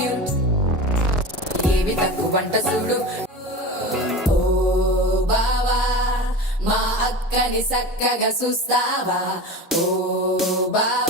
cute ఏవి తక్కువంట చూడు ఓ బావా మా అక్కని చక్కగా చూస్తావా ఓ బావా